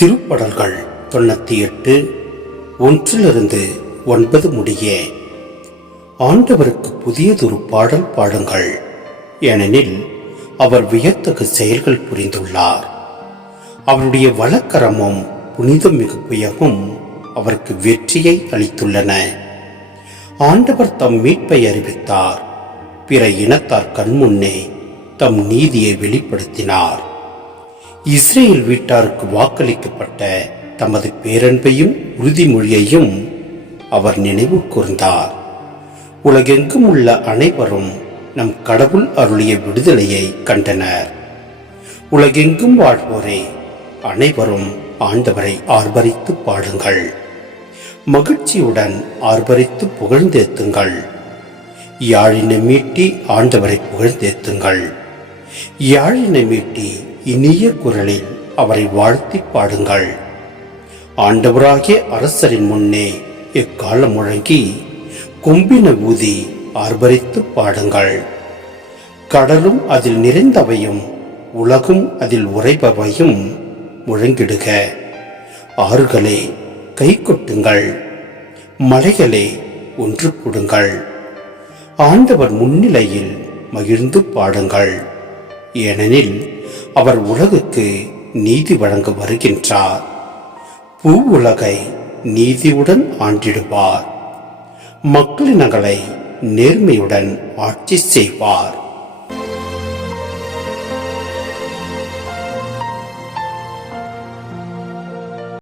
திருப்படல்கள் 98 1 9 முடிய. ஆண்டவருக்கு புதியதொரு பாடல் பாடுங்கள், ஏனெனில் அவர் வியத்தகு செயல்கள் புரிந்துள்ளார். அவருடைய வலக்கரமும் புனிதம் மிகு புயமும் அவருக்கு வெற்றியை அளித்துள்ளன. ஆண்டவர் தம் மீட்பை அறிவித்தார், பிற இனத்தார் கண்முன்னே தம் நீதியை வெளிப்படுத்தினார். இஸ்ரேல் வீட்டாருக்கு வாக்களிக்கப்பட்ட தமது பேரன்பையும் உறுதிமொழியையும் அவர் நினைவு கூர்ந்தார். உலகெங்கும் உள்ள அனைவரும் நம் கடவுள் அருளிய விடுதலையை கண்டனர். உலகெங்கும் வாழ்வோரே, அனைவரும் ஆண்டவரை ஆர்ப்பரித்து பாடுங்கள், மகிழ்ச்சியுடன் ஆர்ப்பரித்து புகழ்ந்தேத்துங்கள். யாழினை மீட்டி ஆண்டவரை புகழ்ந்தேத்துங்கள். யாழினை மீட்டி இனிய குரலில் அவரை வாழ்த்தி பாடுங்கள். ஆண்டவராகிய அரசரின் முன்னே எக்காலம் முழங்கி கொம்பின ஊதி ஆர்ப்பரித்து பாடுங்கள். கடலும் அதில் நிறைந்தவையும் உலகும் அதில் உறைபவையும் முழங்கிடுக. ஆறுகளே கை கொட்டுங்கள், மலைகளே ஒன்று கூடுங்கள். ஆண்டவர் முன்னிலையில் மகிழ்ந்து பாடுங்கள், ஏனெனில் அவர் உலகுக்கு நீதி வழங்க வருகின்றார். பூ உலகை நீதியுடன் ஆண்டிடுவார், மக்களினங்களை நேர்மையுடன் ஆட்சி செய்வார்.